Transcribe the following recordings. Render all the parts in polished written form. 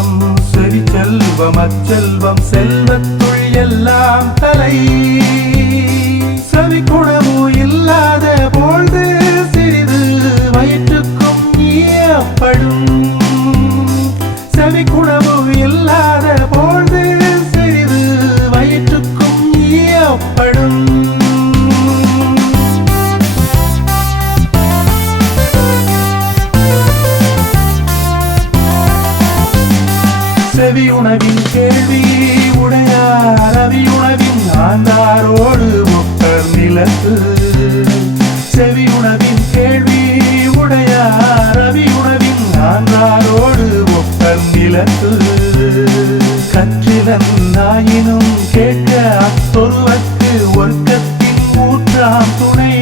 செல்வம் செவி செல்வம் அச்செல்வம் செல்வத்துள் எல்லாம் தலை செவி குணமு இல்லாத பொழுது சிறிது வயிற்றுக்கும் ஈயப்படும் செவி குணமு இல்லாத பொழுது சிறிது வயிற்றுக்கும் ஈயப்படும் செவி உணவின் கேள்வி உடையார் அவி உணவின் ஆண்டாரோடு ஒப்பர் நிலத்து செவி உணவின் கேள்வி உடையார் அவி உணவின் ஆண்டாரோடு ஒப்பர் நிலத்து கற்றிலன் நாயினும் கேட்க அத்தொருவர்க்கு ஒர்க்கத்தின் ஊற்றாம் துணை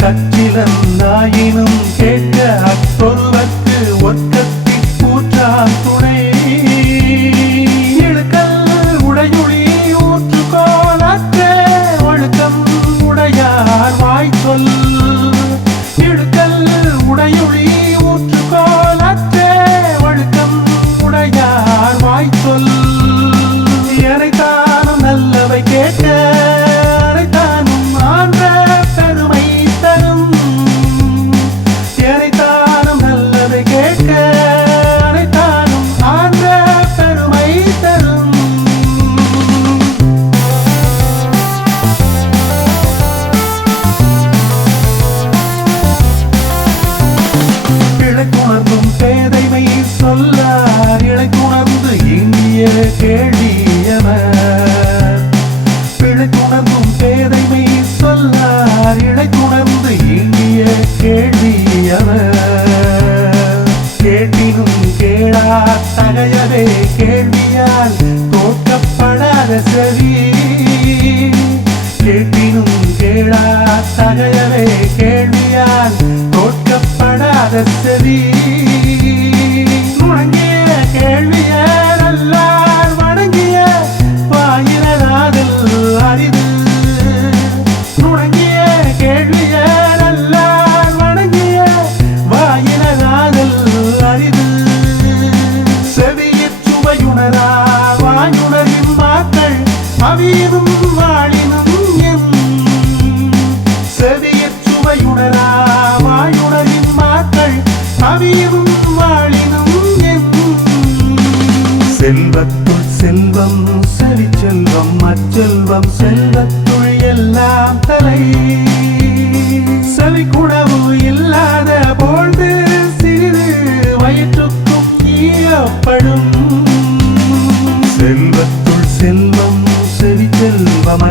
கற்றிலன் நாயினும் கேட்க அத்தொருவர்க்கு ஒர்க்கத்தின் ஊற்றாம் துணை இழுக்கல் உடையுளி ஊற்றுக்கோலற்ற ஒழுக்கம் உடையார் வாய்ச்சொல் இழுக்கல் உடையுளி ஊற்றுக்கோலற்ற ஒழுக்கம் உடையார் வாய்ச்சொல் எனைத்தானும் நல்லவை கேட்க அனைத்தானும் ஆன்ற பெருமை தரும் எனைத்தானும் நல்லவை கேட்க பேதைமை சொல்லார் இழைத்துணர்ந்து இந்திய கேள்வியவர் பிழைத்துணர்ந்தும் பேதைமை சொல்லார் இழைத்துணர்ந்து இந்திய கேள்வியவர் கேட்டினும் கேளா தகையவே கேள்வியால் தோற்கப்படாத செவி கேட்டினும் கேளா தகையவே கேள்வியால் தோற்கப்படாத செவி முழங்கிய கேள்வியர் எல்லார் வணங்கிய வாயினராதல் அரிது முழங்கிய கேள்வியர் எல்லார் வணங்கிய வாயினராதல் அரிது செவியிற் சுவையுணரா வாயுணரின் மாக்கள் அவியும் வாழினும் என் செவியிற் சுவையுணரா வாயுணரின் மாக்கள் அவியும் செல்வத்துள் செல்வம் செவி செல்வம் அச்செல்வம் செல்வத்துள் எல்லாம் தலை செவி குணவு இல்லாத பொழுது சிறிது வயிற்றுக்கும் ஈயப்படும் செல்வத்துள் செல்வம் செவி செல்வம்